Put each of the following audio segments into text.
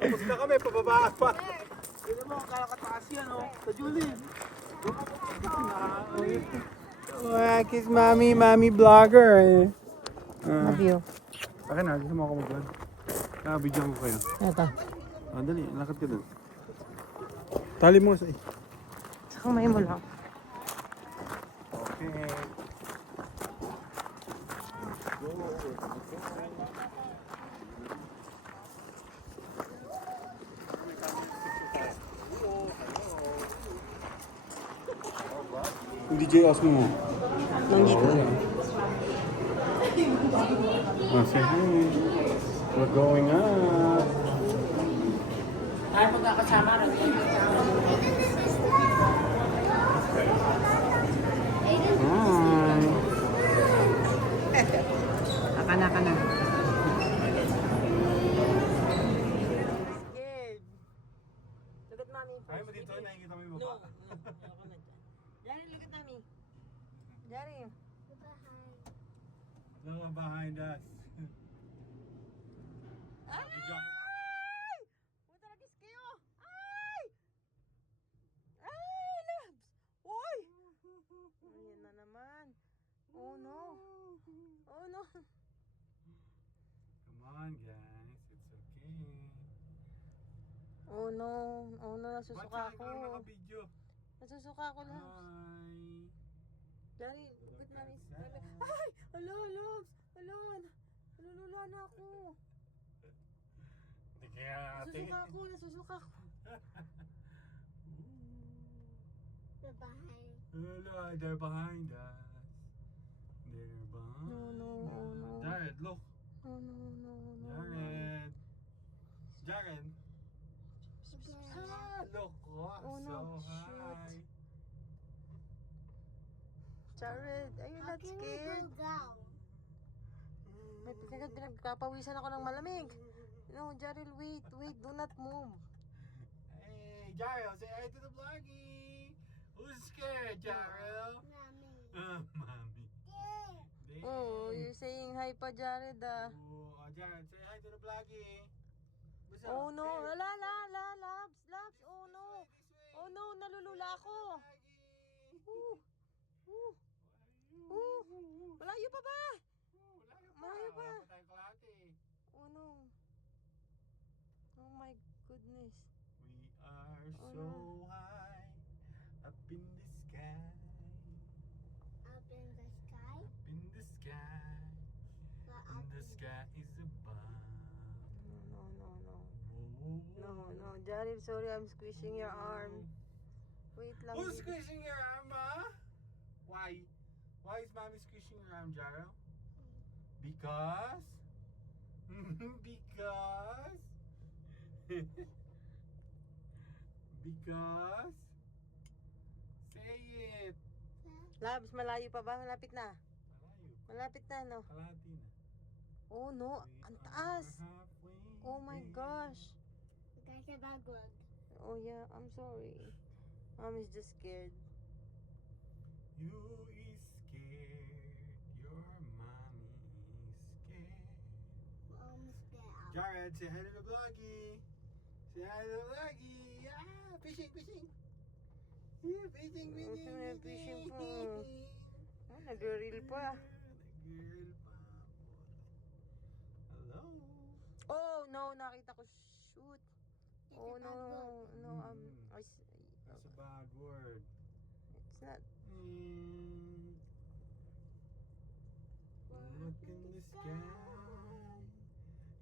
Tapos na kami, pababa pa. Tignan mo, kakataas yan, oh. Sa Julie. Kiss mami, mami vlogger. Love you. Akin na, gusto mo ako mag-vlog? Bigyan ko kayo. Ito. Dali, lakad ka dun. Tali mo sa Sa kamay mo lang. Okay. DJ Osmo mo. Nandito. Say hi. We're going up. Ay, magkakasama rin. Hi. Ka na. Look at mommy. Ay mo dito, nakikita mo yung baba. Jerry, look at mommy. Jerry. Mga behind us. Ay! Puta na kiss kayo! Ay! Ay, loves! Uy! Ayan na naman. Oh no. Oh no. Come on guys, it's okay. Oh no. Oh no, nasusuka Ba't ako. saan ka naka-video? Nasusuka ako, loves. Hi. Jerry, look at mommy. Ay! Alo, loves! Alo! Nalulula na ako. Hindi kaya ate. Nasusuka ako. Hello, they're behind us. They're behind No, oh no. Jared, look. Oh no. Jared. Jared. Ah, look. Oh, no. So Shoot. high. Jared, are you not scared? May pinagpapawisan ako ng malamig. No, Jared, wait, do not move. Hey, Jarrell, say hi to the vloggy. Who's scared, Jarrell? Mommy. Oh, you're saying hi pa, Jared, ah. Oh, Jared, say hi to the vloggy. What's up? Oh no, Hey. labs, oh no. Oh no, nalulula ako. Malayo pa ba? Malayo pa. Oh no. Oh my goodness. We are Oh, so no. high up in the sky. Up in the sky. And the sky is above. No, Jared, sorry, I'm squishing your arm. Wait lang. Who's baby. squishing your arm, Ma? Why? Why is Mommy squishing your arm, Jarrell? Because? Because? Because? Say it. Labs, malayo pa ba? Malapit na. Malayo. Malapit na, no? Kalahati na. Oh no, ang taas. Oh my gosh. Oh yeah, I'm sorry. Mom is just scared. You is scared. Your mommy is scared. Jared, say hi to the vloggy. Say hi to the vloggy. Ah, fishing. Yeah, fishing. Fishing po. Oh, nag-reel pa. Nag-girl pa. Hello. Oh no, nakita ko. Shoot. Oh no. That's a bad word. It's not. Look in the sky.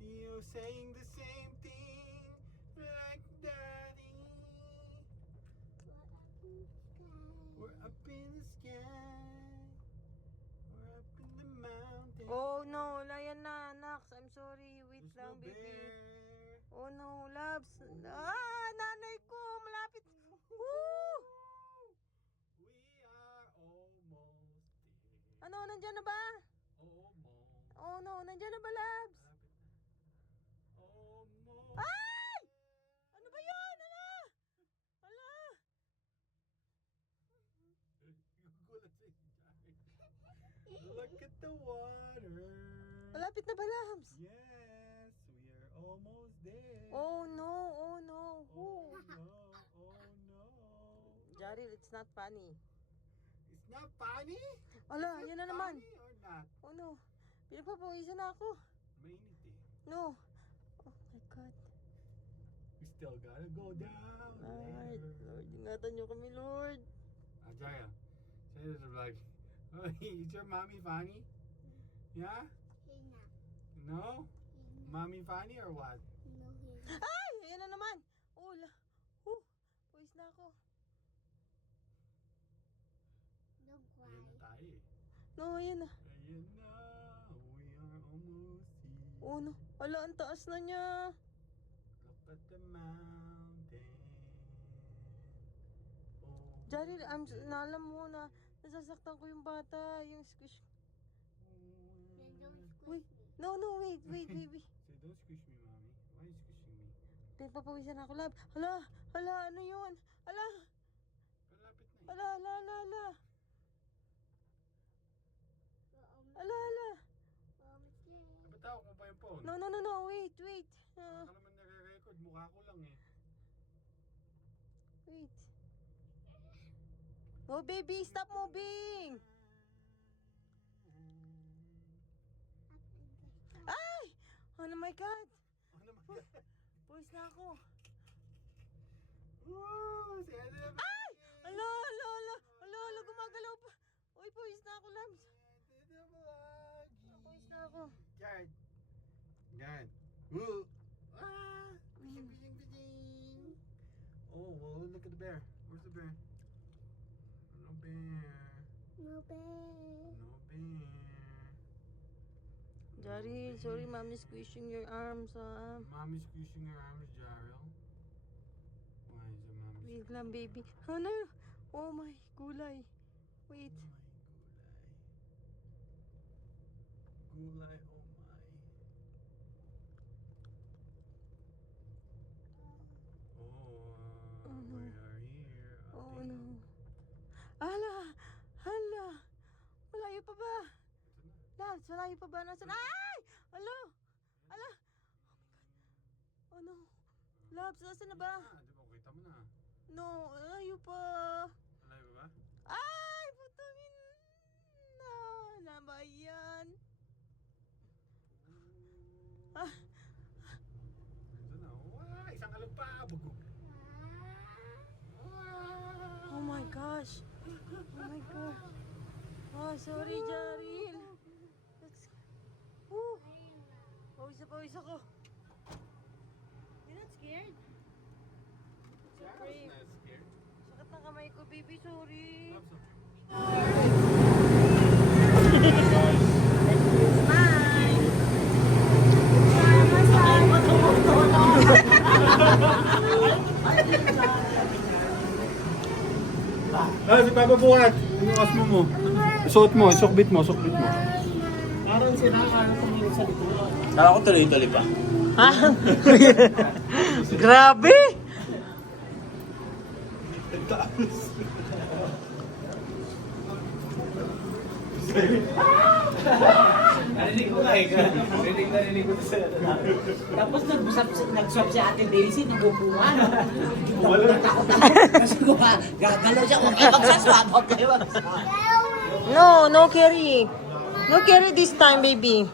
You saying the same thing like daddy. We're up in the sky. We're up in the mountain. Oh no, layan na, Nax. I'm sorry. Wait There's lang, no baby. bear. Oh no, Labs. Ah, nanay ko. Malapit. Woo! We are almost there. Ano, nandyan na ba? Almost. Oh no, nandyan na ba, Labs? Almost. Ay! Ano ba yun? Ala! Look at the water. Malapit na ba, Labs? Yes, we are almost there. Oh no, oh no. Oh Oh. no, oh no. Jaril, it's not funny. It's not funny? Ala, Is it yan na naman. funny or not? Oh no. Pinagpapawisan na ako. Mainit eh. No. Oh my God. We still gotta go down Lord, there. Lord, ingatan niyo kami, Lord. Jaya, say to the vlog. Oh, is your mommy funny? Yeah? No? Mommy funny or what? Ay! Ayan na naman. Oh, pawis na ako. Ayan na tayo eh. No, ayan na. Ayan na. We are almost here. Oh no. Ala, ang taas na niya. Look at the mountain. Oh, Jaril, naalam mo na nasasaktan ko yung bata. Yung squish. Wait. No, wait. Say, don't squish me, mommy. Why are you squishing me? Pinagpapawisan ako, Lab. Hala, ano yun? Ala, Kalapit na eh. ala. Ba't ko pa yung phone? No, wait. Ano naman nare-record? Mukha ko lang eh. Wait. No, baby, stop moving. Ay! Oh my God. Ano naman? Pawis na ako. Woo! Si Ate na Ay! Ala, gumagalaw pa. Uy, pawis na ako, Labs. Pawis na ako. Jared. Woo! Ah! Fishing. Oh, well, look at the bear. Where's the bear? No bear. Jaril, sorry, mommy's squishing your arms, ah. Mommy's squishing her arms, Jarrell. Why is your mommy? Wait lang, baby. Ano? Oh my, gulay. Wait. Gulay, oh my. Oh, Oh, no. we are here. Oh no. Hala. Malayo pa ba? Labs, malayo pa ba? Nasaan? Ay! Ala. Oh my God. Oh no. Labs, nasaan na ba? Di ba kita mo na? No, malayo pa. Malayo ba? Ay! Putangin na. Na ba yan? Ah. Ito na. Wow, isang alog pa. Bugog. Oh my gosh. Oh, sorry, Jaril. Pawis ako. You're not scared? Jarrell's not scared. Sakit ng kamay ko, baby. Sorry. Loves him. Ah, si Papa Bukat. Inukas mo. Suot mo, sukbit mo. Parang sinaka na tumingin sa likod. Kala ko tuloy-tuloy pa. Grabe! Narinig ko nga eh. Narinig ko sa... Tapos nag-swap si Ate Daisy, nagupuan. Takot ako. Kasi gagalaw siya kung kayo magsaswap. Huwag kayo magsaswap. No carry. No carry this time, baby.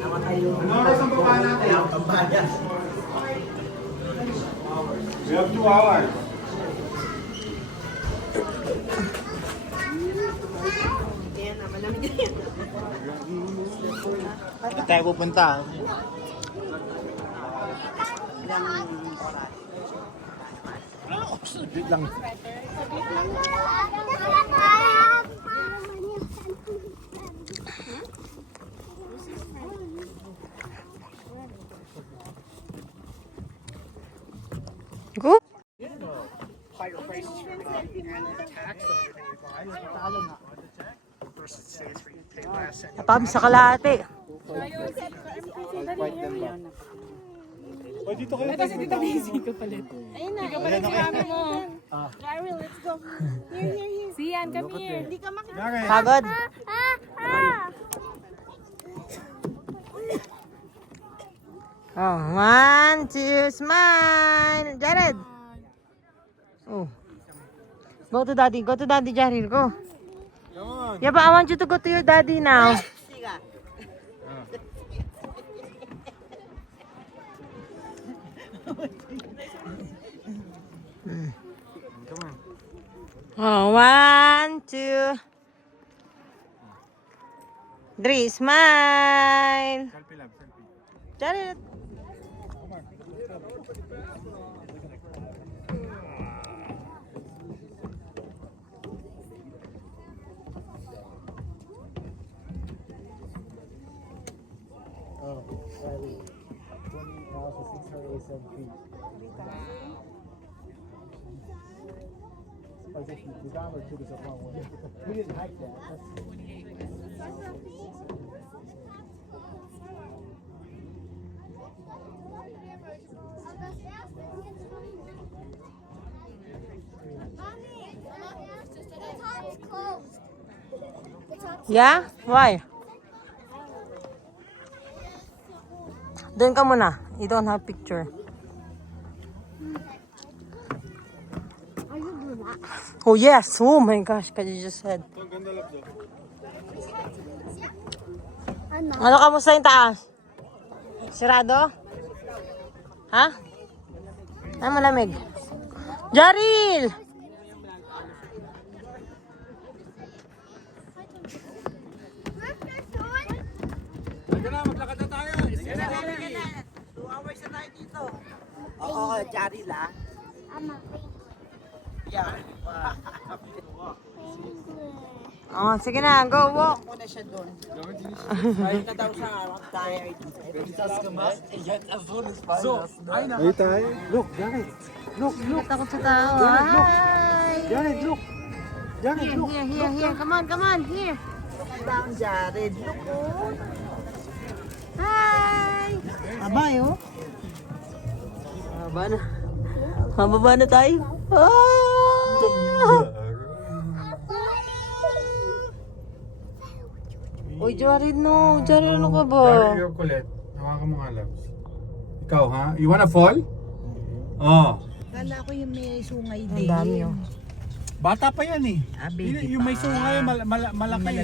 Namatay yung... Ano oras ang baba natin? Ang pambaya. We have 2 hours. Kaya na, malamig na yan. Saan tayo pupunta? Wait lang. Go. Higher prices for everything and the tax on everything we buy. Versus say it's for you to pay less and Napam sa kalahati. I'll fight them back. O, dito kayo. Ito si Tita Daisy ka palit. Ayun na. Ikaw palit si mami mo. Daryl, let's go. Here. Sian, come here. Hindi ka makikita. Pagod? Oh, 1, 2, smile. Jared. Oh. Go to daddy, Jared, go. Come on. Yeah, but I want you to go to your daddy now. Come on. Oh, 1, 2, 3, smile. Selfie lang, selfie. Jared. Oh, Riley. 20,687 feet. Like if the dollar took us a long way. We didn't hike that. Yeah? Why? Doon ka muna. You don't have picture. Oh yes! Oh my gosh, because you just said. Ang ganda lang doon. Ano kamusta yung taas? Sirado? Ha? Ay, malamig. Jaril! Teka na, maglakad na tayo. Oo, Jari lang. Yeah. Oh, sige na, go walk. Muna siya doon. Ayun na daw siya, I'm tired. Ay tayo. Look, Jared. Look. Takot sa tao. Hi! Jared, look. Jared, look. Here. Come on, here. Down, Jared. Look, oh. Hi! Abay, oh. Mababa na. Mababa na tayo. Ah! Uy, Jared, no. Jared, ano ka ba? Jared, you're kulit. Hawakan mo nga, Labs. Ikaw, ha? You wanna fall? Oh. Kala ko yung may sungay Ang din. dami, oh. Bata pa yan eh. Ah, baby Yung may pa. sungay, malaki.